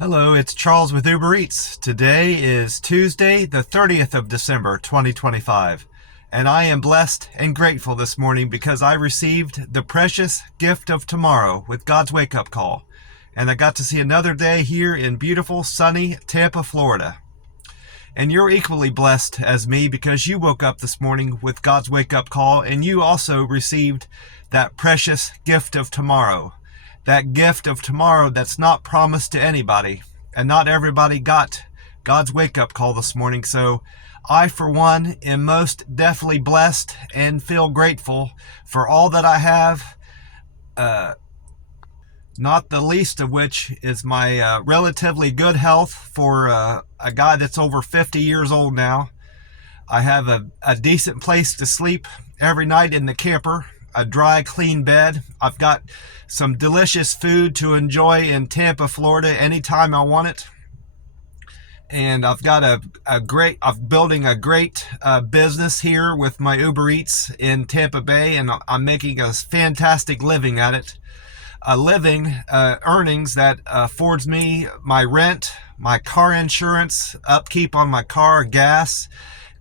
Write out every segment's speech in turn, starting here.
Hello, it's Charles with Uber Eats. Today is Tuesday, the 30th of December, 2025. And I am blessed and grateful this morning because I received the precious gift of tomorrow with God's wake-up call. And I got to see another day here in beautiful, sunny Tampa, Florida. And you're equally blessed as me because you woke up this morning with God's wake-up call and you also received that precious gift of tomorrow. That gift of tomorrow that's not promised to anybody. And not everybody got God's wake-up call this morning. So I, for one, am most definitely blessed and feel grateful for all that I have. Not the least of which is my relatively good health for a guy that's over 50 years old now. I have a decent place to sleep every night in the camper. A dry, clean bed. I've got some delicious food to enjoy in Tampa, Florida anytime I want it. And I've got I'm building a great business here with my Uber Eats in Tampa Bay, and I'm making a fantastic living at it. Earnings that affords me my rent, my car insurance, upkeep on my car, gas,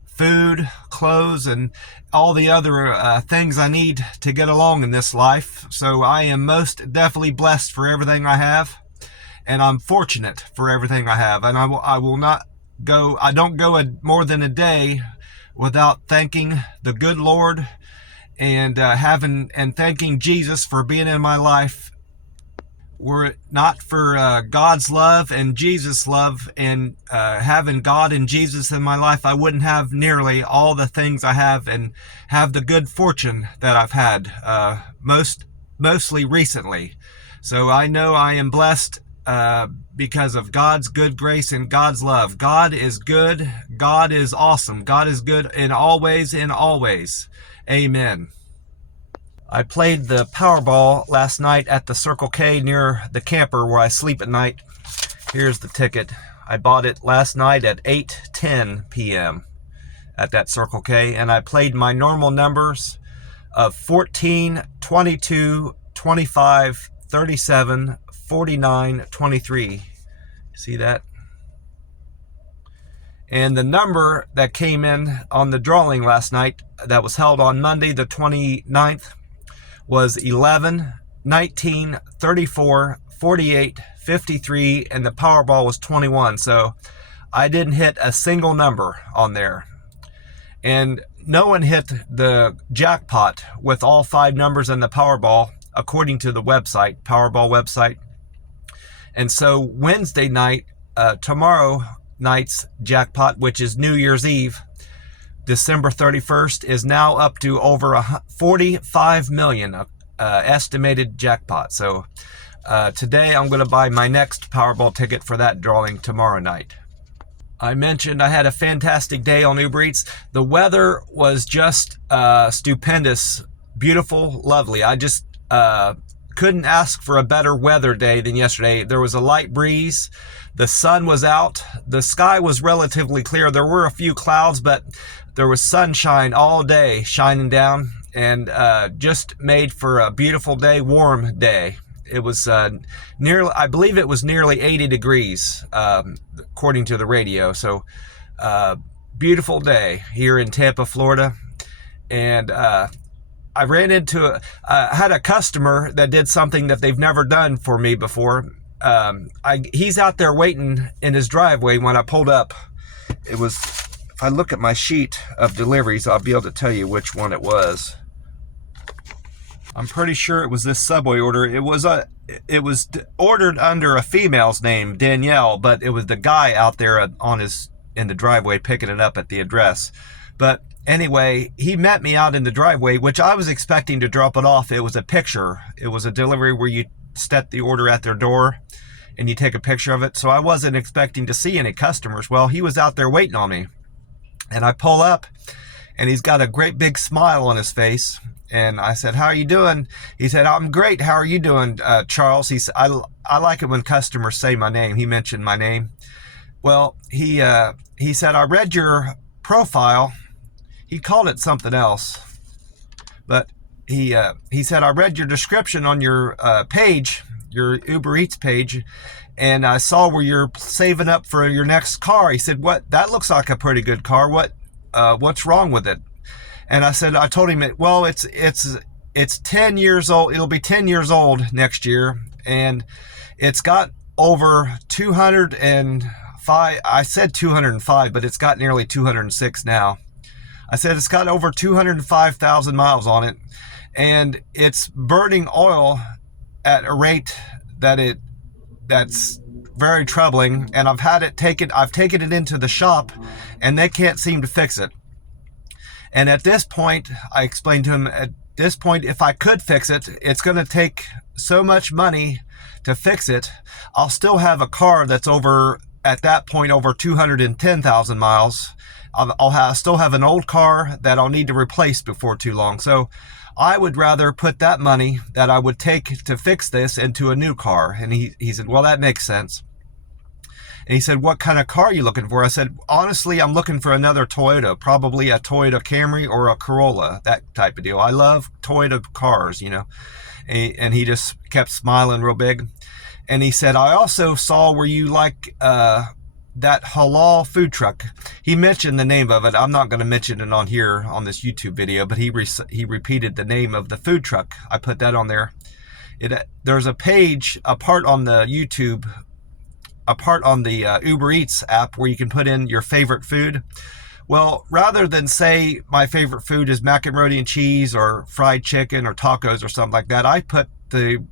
food, clothes, and all the other things I need to get along in this life. So I am most definitely blessed for everything I have, and I'm fortunate for everything I have. And I don't go more than a day without thanking the good Lord and thanking Jesus for being in my life. Were it not for God's love and Jesus' love and having God and Jesus in my life, I wouldn't have nearly all the things I have and have the good fortune that I've had mostly recently. So I know I am blessed because of God's good grace and God's love. God is good. God is awesome. God is good in all ways, in always. Amen. I played the Powerball last night at the Circle K near the camper where I sleep at night. Here's the ticket. I bought it last night at 8:10 p.m. at that Circle K, and I played my normal numbers of 14, 22, 25, 37, 49, 23. See that? And the number that came in on the drawing last night that was held on Monday the 29th was 11, 19, 34, 48, 53, and the Powerball was 21. So I didn't hit a single number on there. And no one hit the jackpot with all 5 numbers in the Powerball, according to the website, Powerball website. And so Wednesday night, tomorrow night's jackpot, which is New Year's Eve, December 31st, is now up to over 45 million estimated jackpot. So today I'm going to buy my next Powerball ticket for that drawing tomorrow night. I mentioned I had a fantastic day on Uber Eats. The weather was just stupendous, beautiful, lovely. I just couldn't ask for a better weather day than yesterday. There was a light breeze. The sun was out. The sky was relatively clear. There were a few clouds, but there was sunshine all day shining down, and just made for a beautiful day, warm day. It was I believe it was nearly 80 degrees, according to the radio. So beautiful day here in Tampa, Florida. And I had a customer that did something that they've never done for me before. He's out there waiting in his driveway when I pulled up. It was, if I look at my sheet of deliveries, I'll be able to tell you which one it was. I'm pretty sure it was this Subway order. It was ordered under a female's name, Danielle, but it was the guy out there in the driveway picking it up at the address. But anyway, he met me out in the driveway, which I was expecting to drop it off. It was a picture. It was a delivery where you set the order at their door and you take a picture of it. So I wasn't expecting to see any customers. Well, he was out there waiting on me. And I pull up and he's got a great big smile on his face. And I said, "How are you doing?" He said, "I'm great. How are you doing, Charles?" He said, I like it when customers say my name. He mentioned my name. Well, he said, "I read your profile." He called it something else, but he said, "I read your description on your page, your Uber Eats page, and I saw where you're saving up for your next car. He said, "What? That looks like a pretty good car. What's wrong with it?" And I told him, well, it's 10 years old. It'll be 10 years old next year, and it's got over 205. I said 205, but it's got nearly 206 now. I said it's got over 205,000 miles on it, and it's burning oil at a rate that's very troubling. And I've taken it into the shop, and they can't seem to fix it. And at this point, I explained to him, at this point, if I could fix it, it's going to take so much money to fix it. I'll still have a car that's at that point, over 210,000 miles. I'll still have an old car that I'll need to replace before too long. So I would rather put that money that I would take to fix this into a new car. And he said, well, that makes sense. And he said, what kind of car are you looking for? I said, honestly, I'm looking for another Toyota, probably a Toyota Camry or a Corolla, that type of deal. I love Toyota cars, And he just kept smiling real big. And he said, I also saw where you like that halal food truck. He mentioned the name of it. I'm not going to mention it on here on this YouTube video, but he repeated the name of the food truck. I put that on there. There's a page, a part on the YouTube, a part on the Uber Eats app where you can put in your favorite food. Well, rather than say my favorite food is macaroni and cheese or fried chicken or tacos or something like that, I put the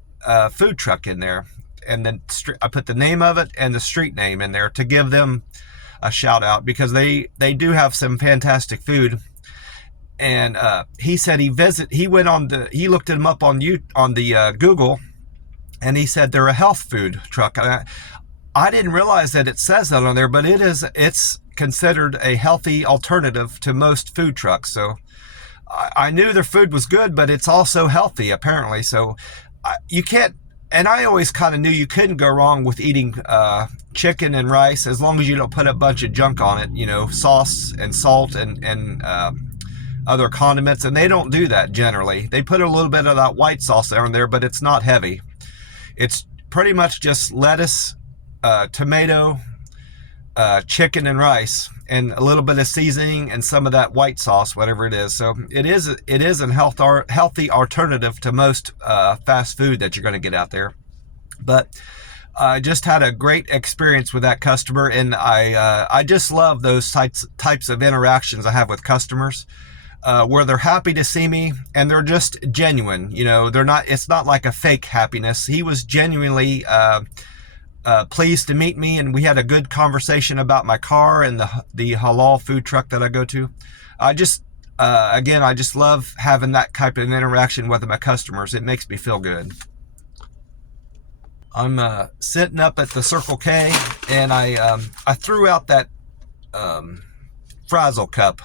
food truck in there, and then I put the name of it and the street name in there to give them a shout out, because they do have some fantastic food. And he said he looked them up on the Google, and he said they're a health food truck. And I didn't realize that it says that on there, but it's considered a healthy alternative to most food trucks. So I knew their food was good, but it's also healthy apparently. So you can't, and I always kind of knew you couldn't go wrong with eating chicken and rice, as long as you don't put a bunch of junk on it, sauce and salt and other condiments. And they don't do that generally. They put a little bit of that white sauce in there, but it's not heavy. It's pretty much just lettuce, tomato, chicken and rice, and a little bit of seasoning and some of that white sauce, whatever it is. So it is a healthy alternative to most fast food that you're going to get out there. But I just had a great experience with that customer, and I just love those types of interactions I have with customers, where they're happy to see me and they're just genuine. It's not like a fake happiness. He was genuinely pleased to meet me, and we had a good conversation about my car and the halal food truck that I go to. I just love having that type of interaction with my customers. It makes me feel good. I'm sitting up at the Circle K, and I threw out that Frazzle cup.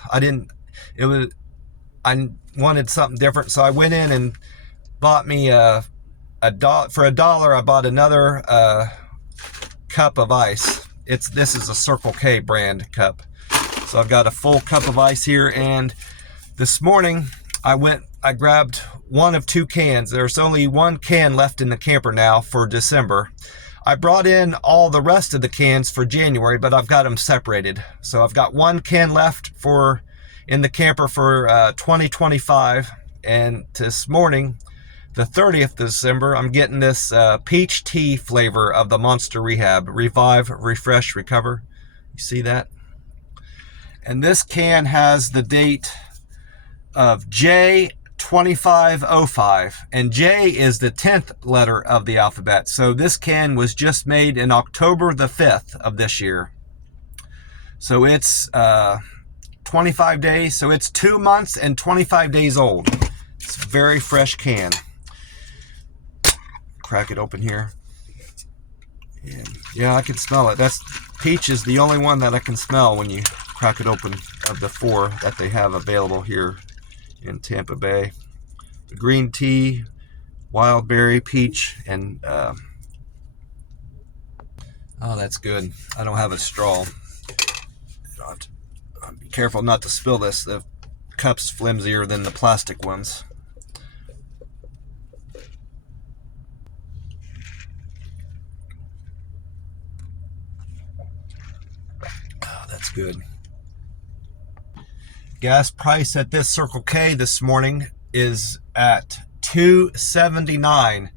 I wanted something different, so I went in and bought me for $1. I bought another cup of ice. This is a Circle K brand cup. So I've got a full cup of ice here, and this morning I grabbed one of 2 cans. There's only 1 can left in the camper now for December. I brought in all the rest of the cans for January, but I've got them separated. So I've got 1 can left in the camper for 2025, and this morning, the 30th of December, I'm getting this peach tea flavor of the Monster Rehab. Revive, Refresh, Recover. You see that? And this can has the date of J2505. And J is the 10th letter of the alphabet. So this can was just made in October the 5th of this year. So it's 25 days. So it's 2 months and 25 days old. It's a very fresh can. Crack it open here. Yeah, I can smell it. Peach is the only one that I can smell when you crack it open, of the 4 that they have available here in Tampa Bay. The green tea, wild berry, peach, and oh, that's good. I don't have a straw. Be careful not to spill this. The cup's flimsier than the plastic ones. That's good. Gas price at this Circle K this morning is at $2.79,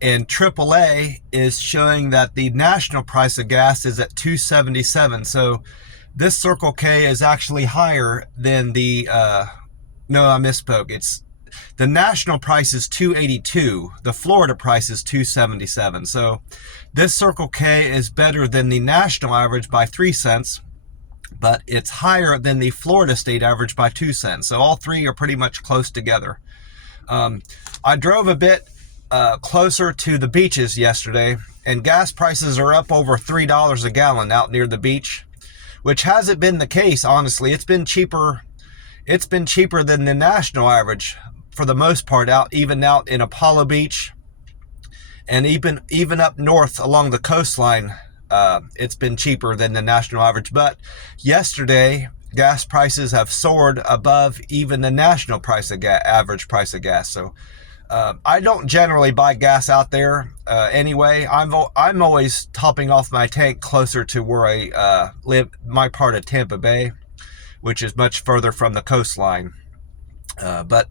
and AAA is showing that the national price of gas is at $2.77. So this Circle K is actually higher than the no, I misspoke. It's the national price is $2.82. The Florida price is $2.77. So this Circle K is better than the national average by 3 cents. But it's higher than the Florida state average by 2 cents. So all three are pretty much close together. I drove a bit closer to the beaches yesterday, and gas prices are up over $3 a gallon out near the beach, which hasn't been the case, honestly. It's been cheaper than the national average for the most part, even out in Apollo Beach, and even up north along the coastline. It's been cheaper than the national average. But yesterday, gas prices have soared above even the national price of average price of gas. So I don't generally buy gas out there anyway. I'm always topping off my tank closer to where I live, my part of Tampa Bay, which is much further from the coastline. But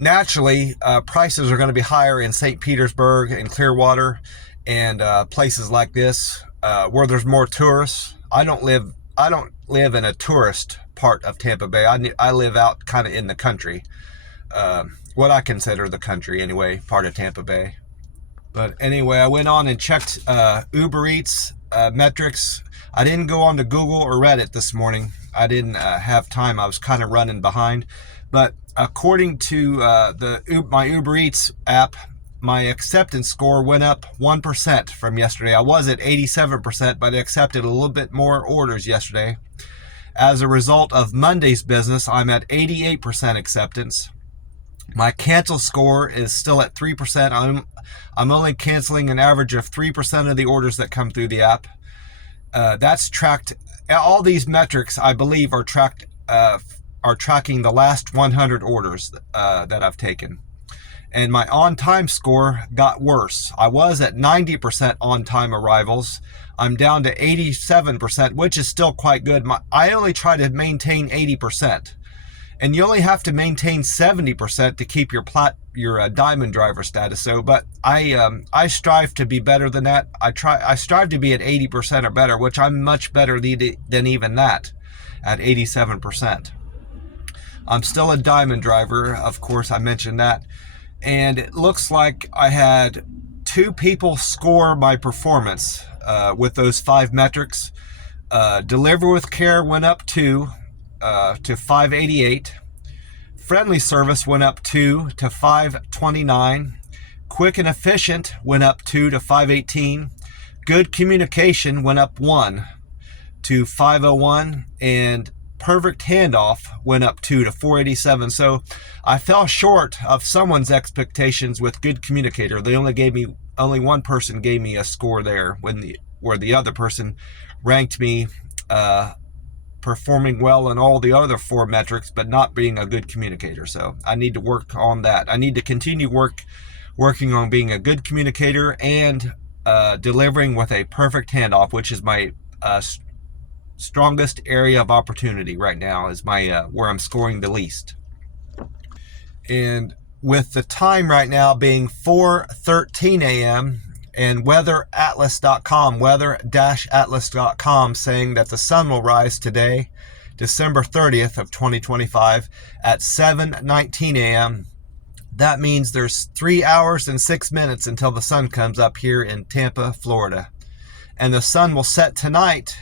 naturally, prices are going to be higher in St. Petersburg and Clearwater, and places like this where there's more tourists. I don't live in a tourist part of Tampa Bay. I live out kind of in the country, what I consider the country anyway, part of Tampa Bay. But anyway, I went on and checked Uber Eats metrics. I didn't go on to Google or Reddit this morning. I didn't have time. I was kind of running behind. But according to my Uber Eats app, my acceptance score went up 1% from yesterday. I was at 87%, but I accepted a little bit more orders yesterday. As a result of Monday's business, I'm at 88% acceptance. My cancel score is still at 3%. I'm only canceling an average of 3% of the orders that come through the app. That's tracked. All these metrics, I believe, are tracking the last 100 orders that I've taken. And my on-time score got worse. I was at 90% on-time arrivals. I'm down to 87%, which is still quite good. I only try to maintain 80%. And you only have to maintain 70% to keep your diamond driver status. So, but I strive to be better than that. I strive to be at 80% or better, which I'm much better than even that, at 87%. I'm still a diamond driver, of course, I mentioned that. And it looks like I had 2 people score my performance with those 5 metrics. Deliver with care went up 2 to 588. Friendly service went up 2 to 529. Quick and efficient went up 2 to 518. Good communication went up 1 to 501. And perfect handoff went up 2 to 487. So I fell short of someone's expectations with good communicator. They only one person gave me a score there where the other person ranked me performing well in all the other 4 metrics, but not being a good communicator. So I need to work on that. I need to continue working on being a good communicator and delivering with a perfect handoff, which is my strongest area of opportunity right now, is my where I'm scoring the least. And with the time right now being 4:13 a.m. and weather-atlas.com saying that the sun will rise today, December 30th of 2025 at 7:19 a.m. That means there's 3 hours and 6 minutes until the sun comes up here in Tampa, Florida. And the sun will set tonight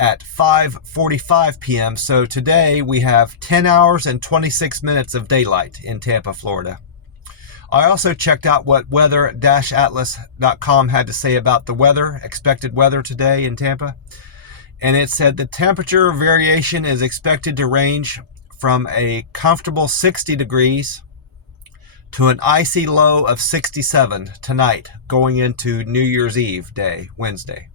at 5:45 p.m. So today we have 10 hours and 26 minutes of daylight in Tampa, Florida. I also checked out what weather-atlas.com had to say about the weather, expected weather today in Tampa. And it said the temperature variation is expected to range from a comfortable 60 degrees to an icy low of 67 tonight, going into New Year's Eve day, Wednesday.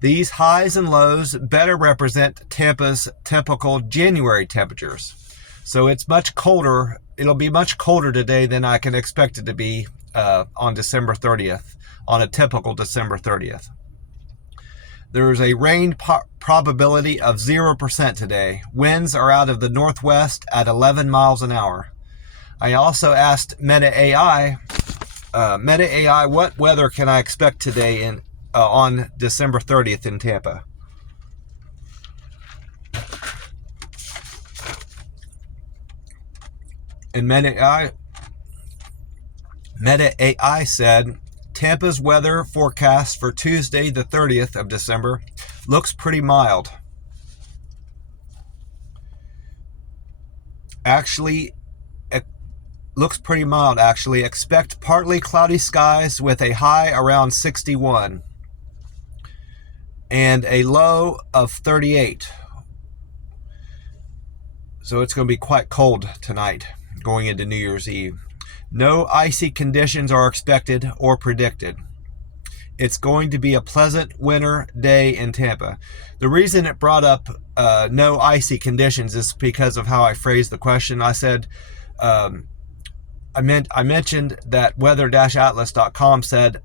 These highs and lows better represent Tampa's typical January temperatures. So it's much colder. It'll be much colder today than I can expect it to be on December 30th, on a typical December 30th. There's a rain probability of 0% today. Winds are out of the northwest at 11 miles an hour. I also asked Meta AI, what weather can I expect today on December 30th in Tampa? And Meta AI said, Tampa's weather forecast for Tuesday, the 30th of December, looks pretty mild. Actually, it looks pretty mild, actually. Expect partly cloudy skies with a high around 61 and a low of 38. So it's going to be quite cold tonight going into New Year's Eve. No icy conditions are expected or predicted. It's going to be a pleasant winter day in Tampa. The reason it brought up no icy conditions is because of how I phrased the question. I said, I mentioned that weather-atlas.com said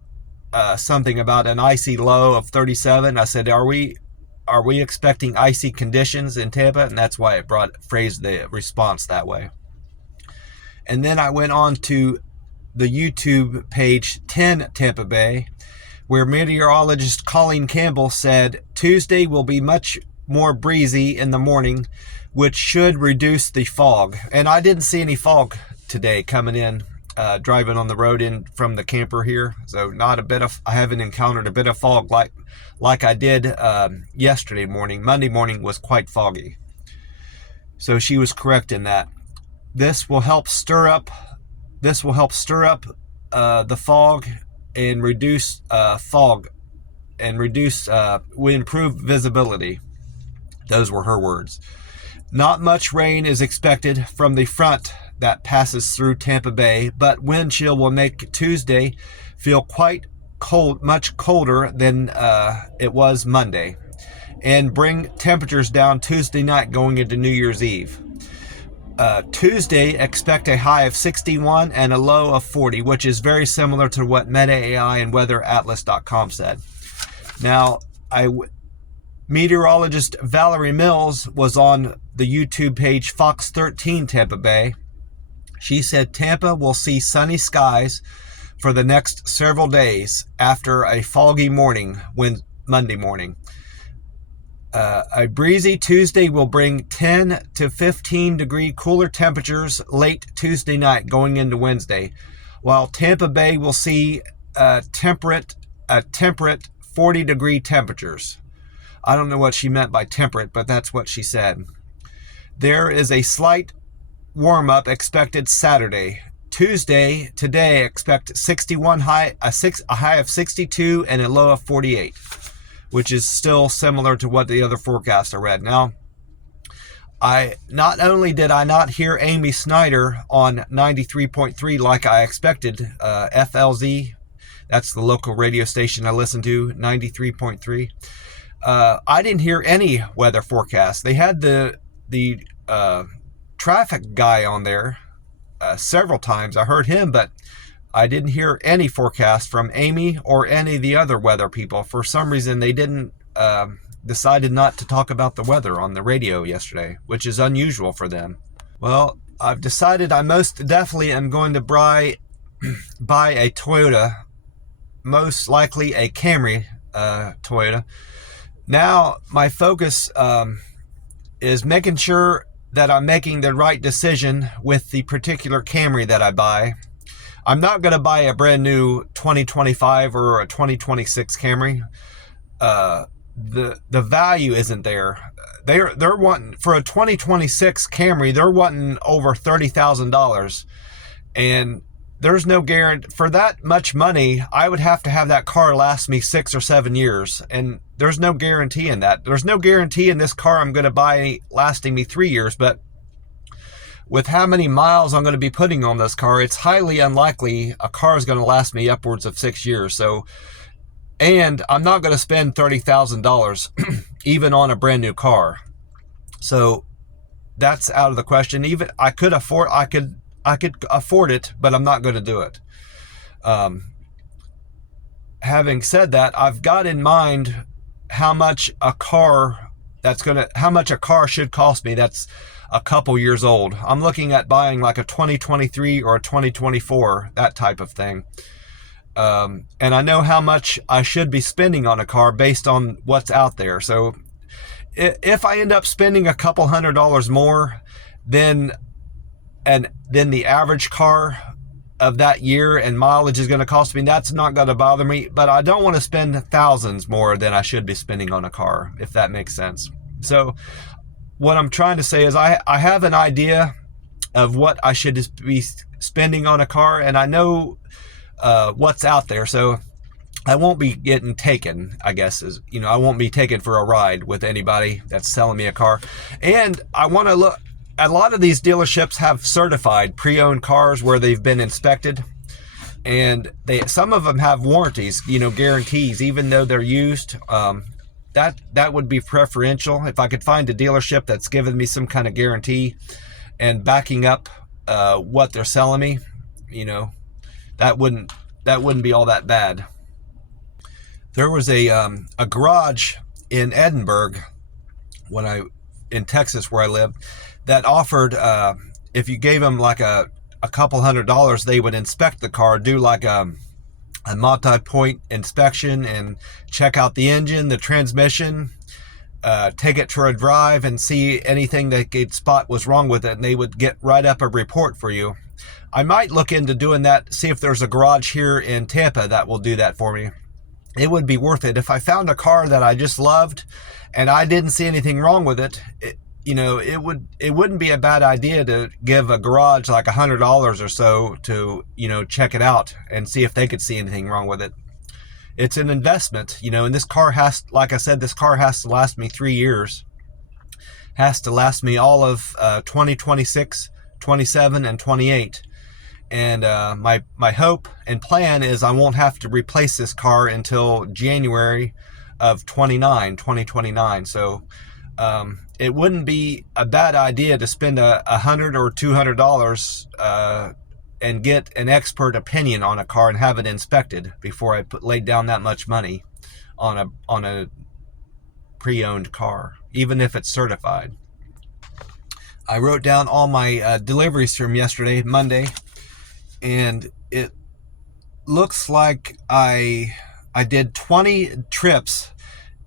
something about an icy low of 37. I said, are we expecting icy conditions in Tampa? And that's why it phrased the response that way. And then I went on to the YouTube page 10 Tampa Bay, where meteorologist Colleen Campbell said Tuesday will be much more breezy in the morning, which should reduce the fog. And I didn't see any fog today coming in, driving on the road in from the camper here. So I haven't encountered a bit of fog like I did yesterday morning. Monday morning was quite foggy. So she was correct in that. This will help stir up the fog and reduce will improve visibility. Those were her words. Not much rain is expected from the front that passes through Tampa Bay, but wind chill will make Tuesday feel quite cold, much colder than it was Monday, and bring temperatures down Tuesday night going into New Year's Eve. Tuesday, expect a high of 61 and a low of 40, which is very similar to what Meta AI and weather-atlas.com said. Now, meteorologist Valerie Mills was on the YouTube page Fox 13 Tampa Bay. She said Tampa will see sunny skies for the next several days after a foggy morning Monday morning. A breezy Tuesday will bring 10 to 15 degree cooler temperatures late Tuesday night going into Wednesday, while Tampa Bay will see temperate 40 degree temperatures. I don't know what she meant by temperate, but that's what she said. There is a slight warm up expected Saturday. Tuesday, today, expect a high of 62 and a low of 48. Which is still similar to what the other forecasts I read. Now, not only did I not hear Amy Snyder on 93.3 like I expected, FLZ, that's the local radio station I listen to, 93.3. I didn't hear any weather forecast. They had the traffic guy on there several times. I heard him, but I didn't hear any forecast from Amy or any of the other weather people. For some reason, they decided not to talk about the weather on the radio yesterday, which is unusual for them. Well, I've decided I most definitely am going to buy a Toyota, most likely a Camry Toyota. Now, my focus is making sure that I'm making the right decision with the particular Camry that I buy. I'm not going to buy a brand new 2025 or a 2026 Camry. The value isn't there. They're wanting for a 2026 Camry. They're wanting over $30,000, and there's no guarantee for that much money. I would have to have that car last me 6 or 7 years, and there's no guarantee in that. There's no guarantee in this car I'm going to buy lasting me 3 years, but with how many miles I'm going to be putting on this car, it's highly unlikely a car is going to last me upwards of 6 years. So, and I'm not going to spend $30,000 even on a brand new car. So that's out of the question. Even I could afford it, but I'm not going to do it. Having said that, I've got in mind how much a car should cost me that's a couple years old. I'm looking at buying like a 2023 or a 2024, that type of thing. And I know how much I should be spending on a car based on what's out there. So if I end up spending a couple $100 more than the average car of that year and mileage is going to cost me, that's not going to bother me. But I don't want to spend thousands more than I should be spending on a car, if that makes sense. So what I'm trying to say is I have an idea of what I should be spending on a car, and I know what's out there. So I won't be getting taken, I guess, I won't be taken for a ride with anybody that's selling me a car. And I want to look, a lot of these dealerships have certified pre-owned cars where they've been inspected, and some of them have warranties, guarantees, even though they're used. That would be preferential. If I could find a dealership that's giving me some kind of guarantee and backing up what they're selling me, that wouldn't be all that bad. There was a garage in Edinburgh in Texas where I lived, that offered, if you gave them like a couple $100, they would inspect the car, do like a multi-point inspection and check out the engine, the transmission, take it for a drive and see anything they could spot was wrong with it, and they would get right up a report for you. I might look into doing that, see if there's a garage here in Tampa that will do that for me. It would be worth it. If I found a car that I just loved and I didn't see anything wrong with it, it wouldn't be a bad idea to give a garage like $100 or so to, check it out and see if they could see anything wrong with it. It's an investment, and this car like I said, this car has to last me 3 years, has to last me all of 2026, 27, and 28. And my hope and plan is I won't have to replace this car until January of 2029. So it wouldn't be a bad idea to spend $100 or $200 and get an expert opinion on a car and have it inspected before I lay down that much money on a pre-owned car, even if it's certified. I wrote down all my deliveries from yesterday, Monday, and it looks like I did 20 trips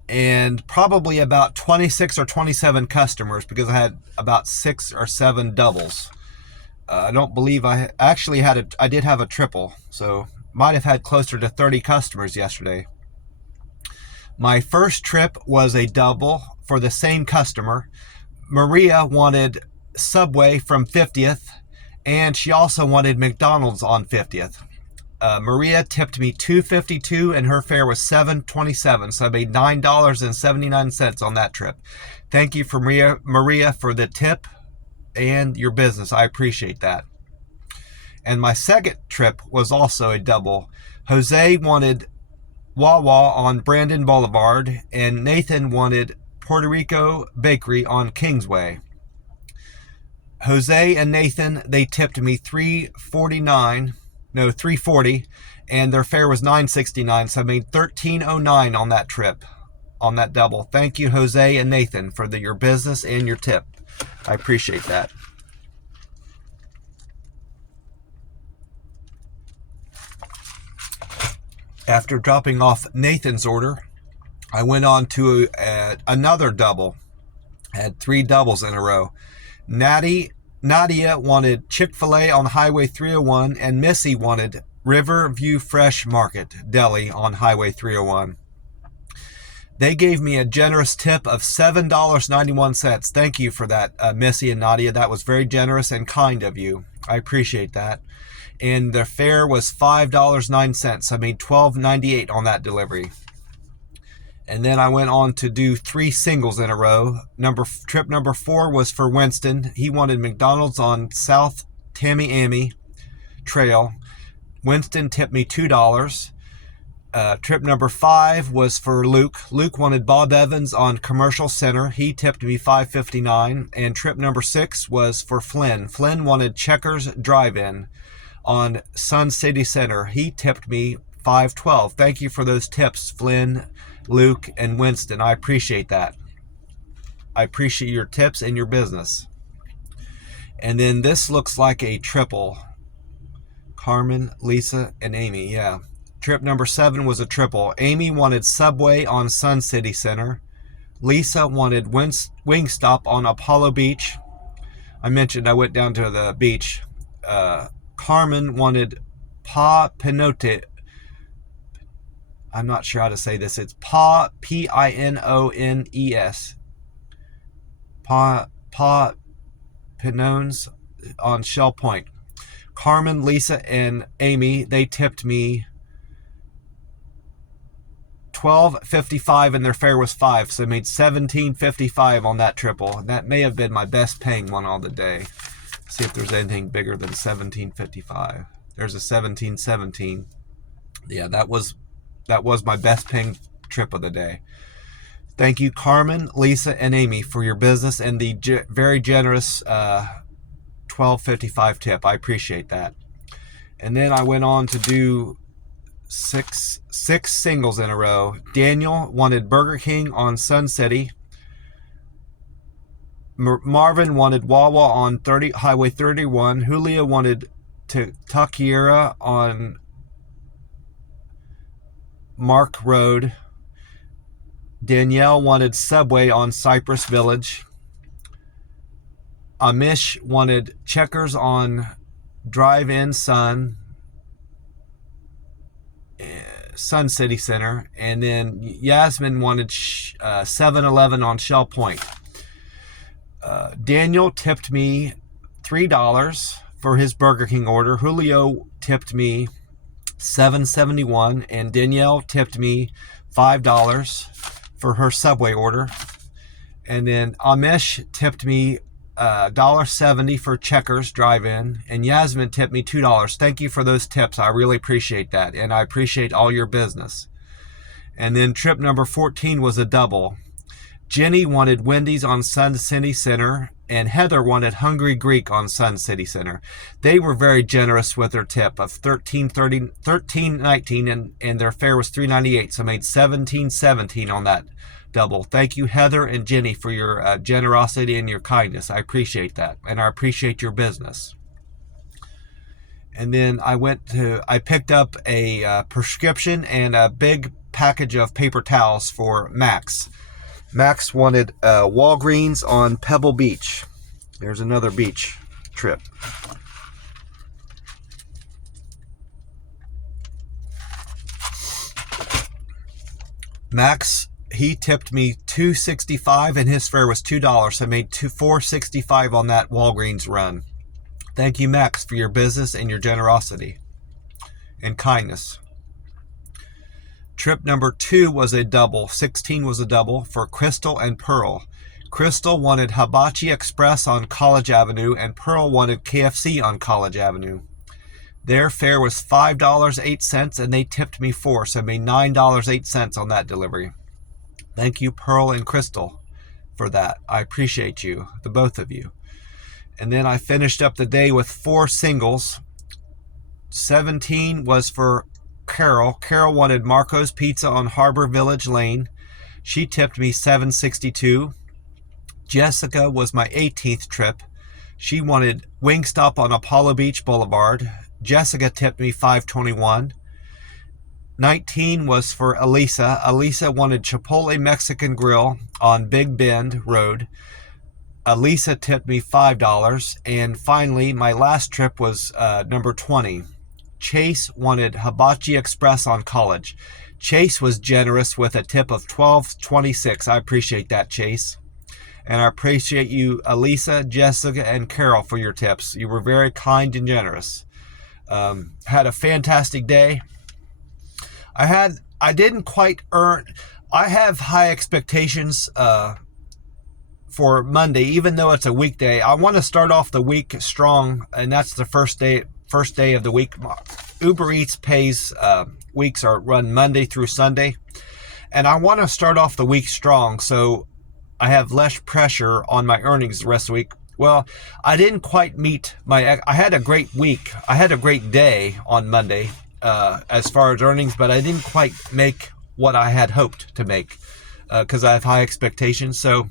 and probably about 26 or 27 customers, because I had about 6 or 7 doubles. I don't believe I actually I did have a triple, so might have had closer to 30 customers yesterday. My first trip was a double for the same customer. Maria wanted Subway from 50th, and she also wanted McDonald's on 50th. Maria tipped me $2.52 and her fare was $7.27, so I made $9.79 on that trip. Thank you for Maria for the tip and your business. I appreciate that. And my second trip was also a double. Jose wanted Wawa on Brandon Boulevard, and Nathan wanted Puerto Rico Bakery on Kingsway. Jose and Nathan, they tipped me $3.40, and their fare was $9.69, so I made $13.09 on that trip, on that double. Thank you, Jose and Nathan, for your business and your tip. I appreciate that. After dropping off Nathan's order, I went on to another double. I had 3 doubles in a row. Nadia wanted Chick-fil-A on Highway 301, and Missy wanted Riverview Fresh Market Deli on Highway 301. They gave me a generous tip of $7.91. Thank you for that, Missy and Nadia. That was very generous and kind of you. I appreciate that. And their fare was $5.09. I made $12.98 on that delivery. And then I went on to do 3 singles in a row. Trip number 4 was for Winston. He wanted McDonald's on South Tamiami Trail. Winston tipped me $2. Trip number 5 was for Luke. Luke wanted Bob Evans on Commercial Center. He tipped me $5.59. And trip number 6 was for Flynn. Flynn wanted Checkers Drive-In on Sun City Center. He tipped me $5.12. Thank you for those tips, Flynn Luke, and Winston. I appreciate that. I appreciate your tips and your business. And then this looks like a triple. Carmen, Lisa, and Amy. Yeah. Trip number 7 was a triple. Amy wanted Subway on Sun City Center. Lisa wanted Wingstop on Apollo Beach. I mentioned I went down to the beach. Carmen wanted Pa Pinote. I'm not sure how to say this. It's Pa, Pinones. Pa Pinones on Shell Point. Carmen, Lisa, and Amy, they tipped me $12.55 and their fare was $5, so I made $17.55 on that triple. That may have been my best paying one all the day. See if there's anything bigger than $17.55. There's a $17.17. Yeah, that was my best paying trip of the day. Thank you, Carmen, Lisa, and Amy, for your business and the very generous $12.55 tip. I appreciate that. And then I went on to do six singles in a row. Daniel wanted Burger King on Sun City. Marvin wanted Wawa on Highway 31. Julia wanted Taqueria on Mark Road. Danielle wanted Subway on Cypress Village. Amish wanted Checkers on Drive-In Sun City Center. And then Yasmin wanted 7-Eleven on Shell Point. Daniel tipped me $3 for his Burger King order. Julio tipped me $7.71, and Danielle tipped me $5 for her Subway order. And then Amish tipped me $1.70 for Checkers Drive-In, and Yasmin tipped me $2. Thank you for those tips. I really appreciate that, and I appreciate all your business. And then trip number 14 was a double. Jenny wanted Wendy's on Sun City Center, and Heather wanted Hungry Greek on Sun City Center. They were very generous with their tip of $13.19, and their fare was $3.98, so I made $17.17 on that double. Thank you, Heather and Jenny, for your generosity and your kindness. I appreciate that, and I appreciate your business. And then I picked up a prescription and a big package of paper towels for Max. Max wanted Walgreens on Pebble Beach. There's another beach trip. Max, he tipped me $2.65 and his fare was $2, so I made $4.65 on that Walgreens run. Thank you, Max, for your business and your generosity and kindness. Trip number 2 was a double. 16 was a double for Crystal and Pearl. Crystal wanted Hibachi Express on College Avenue, and Pearl wanted KFC on College Avenue. Their fare was $5.08, and they tipped me $4, so I made $9.08 on that delivery. Thank you, Pearl and Crystal, for that. I appreciate you, the both of you. And then I finished up the day with 4 singles. 17 was for Carol. Carol wanted Marco's Pizza on Harbor Village Lane. She tipped me $7.62. Jessica was my 18th trip. She wanted Wingstop on Apollo Beach Boulevard. Jessica tipped me $5.21. 19 was for Elisa. Elisa wanted Chipotle Mexican Grill on Big Bend Road. Elisa tipped me $5. And finally, my last trip was number 20. Chase wanted Hibachi Express on College. Chase was generous with a tip of $12.26. I appreciate that, Chase. And I appreciate you, Elisa, Jessica, and Carol, for your tips. You were very kind and generous. Had a fantastic day. I didn't quite earn. I have high expectations for Monday, even though it's a weekday. I want to start off the week strong, and that's the first day of the week. Uber Eats pays weeks are run Monday through Sunday, and I want to start off the week strong so I have less pressure on my earnings the rest of the week. Well, I didn't quite meet I had a great week. I had a great day on Monday as far as earnings, but I didn't quite make what I had hoped to make, because I have high expectations. So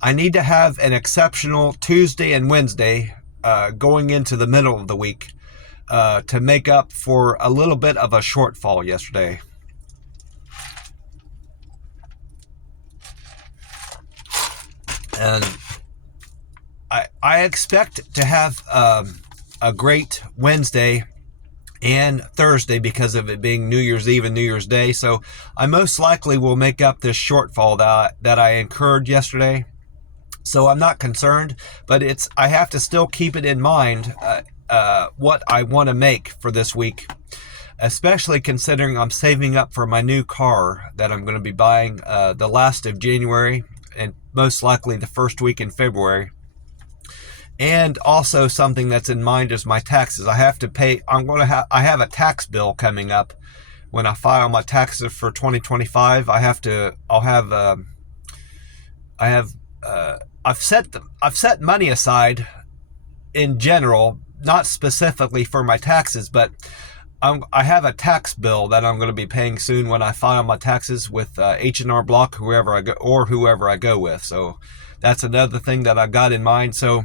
I need to have an exceptional Tuesday and Wednesday going into the middle of the week to make up for a little bit of a shortfall yesterday. And I expect to have a great Wednesday and Thursday because of it being New Year's Eve and New Year's Day. So I most likely will make up this shortfall that I incurred yesterday. So I'm not concerned, but I have to still keep it in mind what I want to make for this week, especially considering I'm saving up for my new car that I'm going to be buying the last of January and most likely the first week in February. And also something that's in mind is my taxes. I have to pay. I have a tax bill coming up when I file my taxes for 2025. I've set money aside in general, not specifically for my taxes, but I have a tax bill that I'm going to be paying soon when I file my taxes with H&R Block, whoever I go with. So that's another thing that I've got in mind. So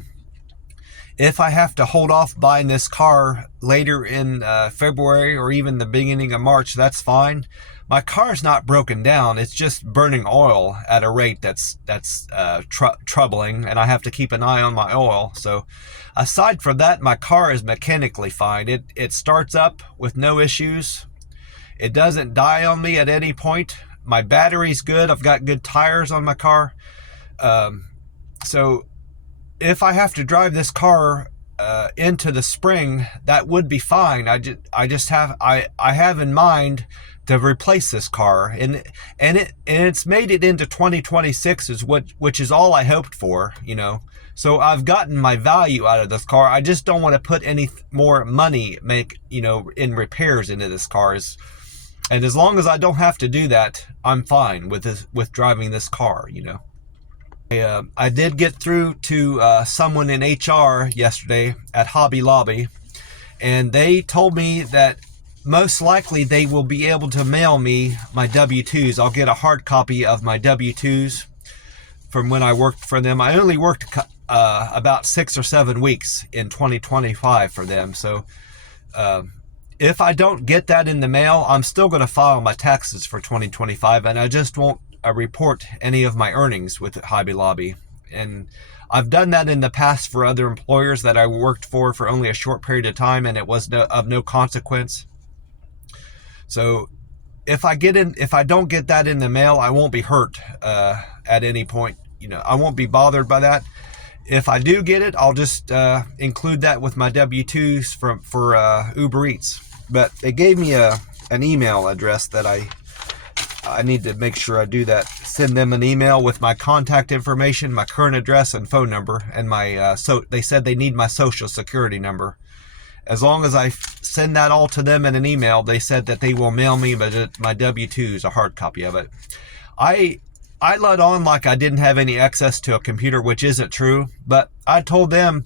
if I have to hold off buying this car later in February or even the beginning of March, that's fine. My car's not broken down. It's just burning oil at a rate that's troubling, and I have to keep an eye on my oil. So aside from that, my car is mechanically fine. It starts up with no issues. It doesn't die on me at any point. My battery's good. I've got good tires on my car. So if I have to drive this car into the spring, that would be fine. I have in mind to replace this car, and it's made it into 2026, which is all I hoped for, you know. So I've gotten my value out of this car. I just don't want to put any more money in repairs into this car. And as long as I don't have to do that, I'm fine with driving this car, you know. I did get through to someone in HR yesterday at Hobby Lobby, and they told me that most likely they will be able to mail me my W-2s. I'll get a hard copy of my W-2s from when I worked for them. I only worked about 6 or 7 weeks in 2025 for them. So if I don't get that in the mail, I'm still going to file my taxes for 2025, and I just won't report any of my earnings with Hobby Lobby. And I've done that in the past for other employers that I worked for only a short period of time, and it was of no consequence. So if I don't get that in the mail, I won't be hurt at any point. You know, I won't be bothered by that. If I do get it, I'll just include that with my W-2s for Uber Eats. But they gave me an email address that I need to make sure I do that. Send them an email with my contact information, my current address and phone number, and they said they need my social security number. As long as I send that all to them in an email, they said that they will mail me my W-2s, a hard copy of it. I let on like I didn't have any access to a computer, which isn't true, but I told them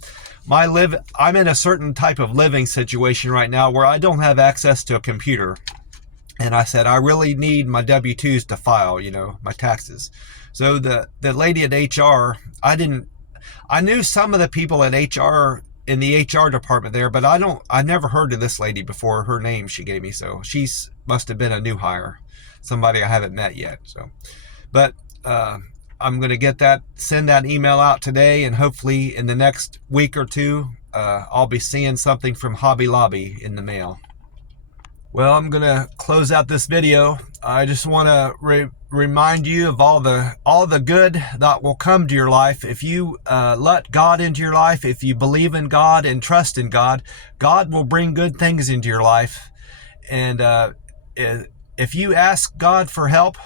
I'm in a certain type of living situation right now where I don't have access to a computer. And I said, I really need my W-2s to file, you know, my taxes. So the lady at HR, I knew some of the people at HR, in the HR department there, but I never heard of this lady before. Her name she gave me, so must have been a new hire, somebody I haven't met yet. So, but I'm going to send that email out today, and hopefully in the next week or two, I'll be seeing something from Hobby Lobby in the mail. Well, I'm going to close out this video. I just want to remind you of all the good that will come to your life if you let God into your life. If you believe in God and trust in God, God will bring good things into your life. And if you ask God for help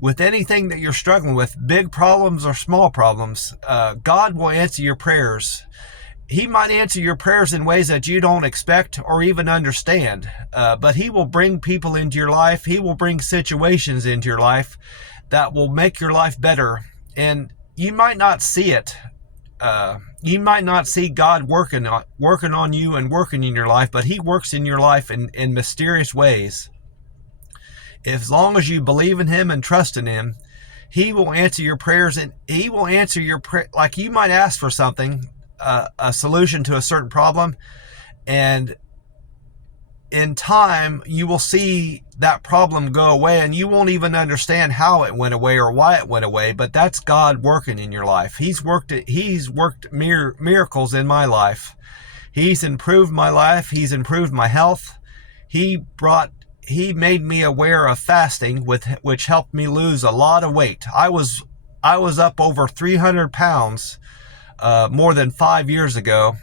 with anything that you're struggling with, big problems or small problems, God will answer your prayers. He might answer your prayers in ways that you don't expect or even understand, but He will bring people into your life. He will bring situations into your life that will make your life better. And you might not see it. You might not see God working on you and working in your life, but He works in your life in mysterious ways. As long as you believe in him and trust in him, he will answer your prayers, and he will answer your prayer. Like, you might ask for something, a solution to a certain problem, and in time you will see that problem go away, and you won't even understand how it went away or why it went away. But that's God working in your life. He's worked miracles in my life. He's improved my life. He's improved my health. He made me aware of fasting, which helped me lose a lot of weight. I was up over 300 pounds more than 5 years ago,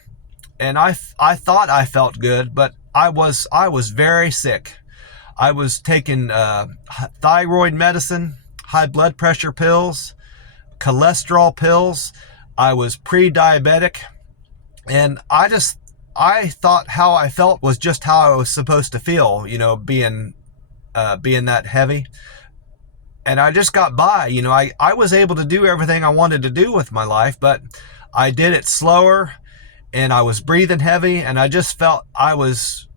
and I thought I felt good, but I was very sick. I was taking thyroid medicine, high blood pressure pills, cholesterol pills. I was pre-diabetic, and I thought how I felt was just how I was supposed to feel, being that heavy. And I just got by. I was able to do everything I wanted to do with my life, but I did it slower, and I was breathing heavy, and I just felt I was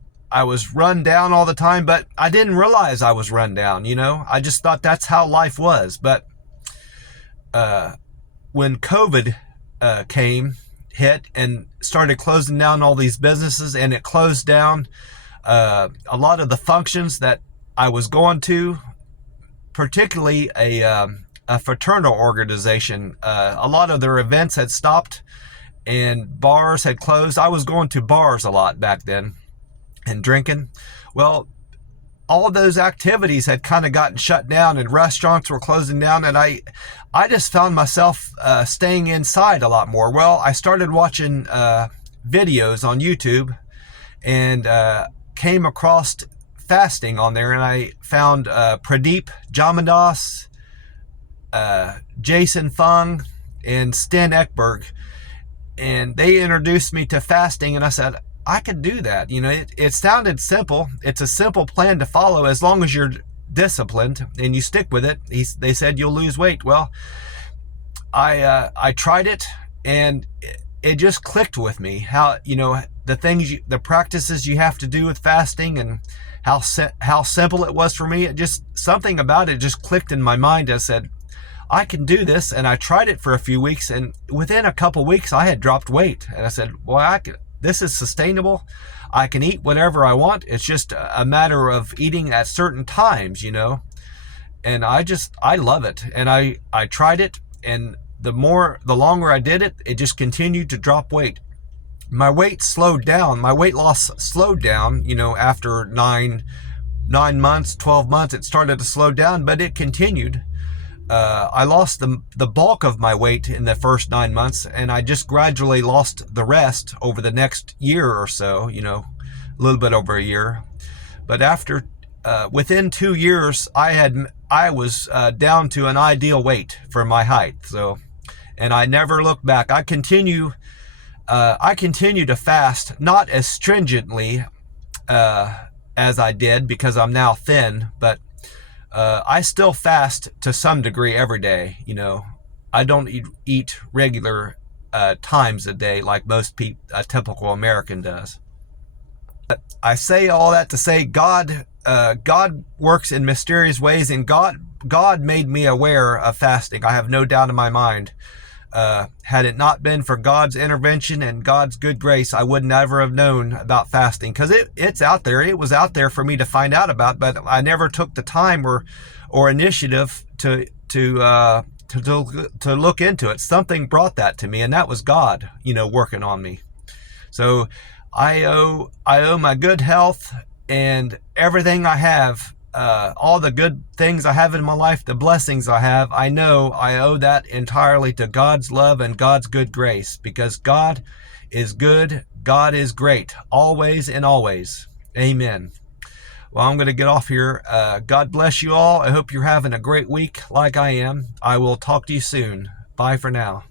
run down all the time, but I didn't realize I was run down. I just thought that's how life was. But when COVID hit and started closing down all these businesses, and it closed down a lot of the functions that I was going to, particularly a fraternal organization. A lot of their events had stopped, and bars had closed. I was going to bars a lot back then and drinking. Well, all those activities had kind of gotten shut down, and restaurants were closing down, and I just found myself staying inside a lot more. Well, I started watching videos on YouTube, and came across fasting on there, and I found Pradeep Jamandas, Jason Fung, and Sten Ekberg, and they introduced me to fasting, and I said, I could do that. It sounded simple. It's a simple plan to follow as long as you're disciplined and you stick with it. They said you'll lose weight. Well, I tried it, and it just clicked with me. How the practices you have to do with fasting, and how simple it was for me. It just, something about it just clicked in my mind. I said, I can do this, and I tried it for a few weeks, and within a couple weeks I had dropped weight, and I said, well, this is sustainable. I can eat whatever I want. It's just a matter of eating at certain times, and I love it. And I tried it, and the longer I did it, it just continued to drop weight. My weight slowed down. My weight loss slowed down, after 9 months, 12 months, it started to slow down, but it continued. I lost the bulk of my weight in the first 9 months, and I just gradually lost the rest over the next year or so, a little bit over a year. But within 2 years, I was down to an ideal weight for my height. So, and I never looked back. I continue to fast, not as stringently as I did, because I'm now thin, but I still fast to some degree every day. I don't eat regular times a day like a typical American does. But I say all that to say God works in mysterious ways, and God made me aware of fasting. I have no doubt in my mind. Had it not been for God's intervention and God's good grace, I would never have known about fasting, because it's out there. It was out there for me to find out about, but I never took the time or initiative to look into it. Something brought that to me, and that was God, working on me. So I owe my good health and everything I have, all the good things I have in my life, the blessings I have, I know I owe that entirely to God's love and God's good grace, because God is good, God is great, always and always. Amen. Well, I'm going to get off here. God bless you all. I hope you're having a great week like I am. I will talk to you soon. Bye for now.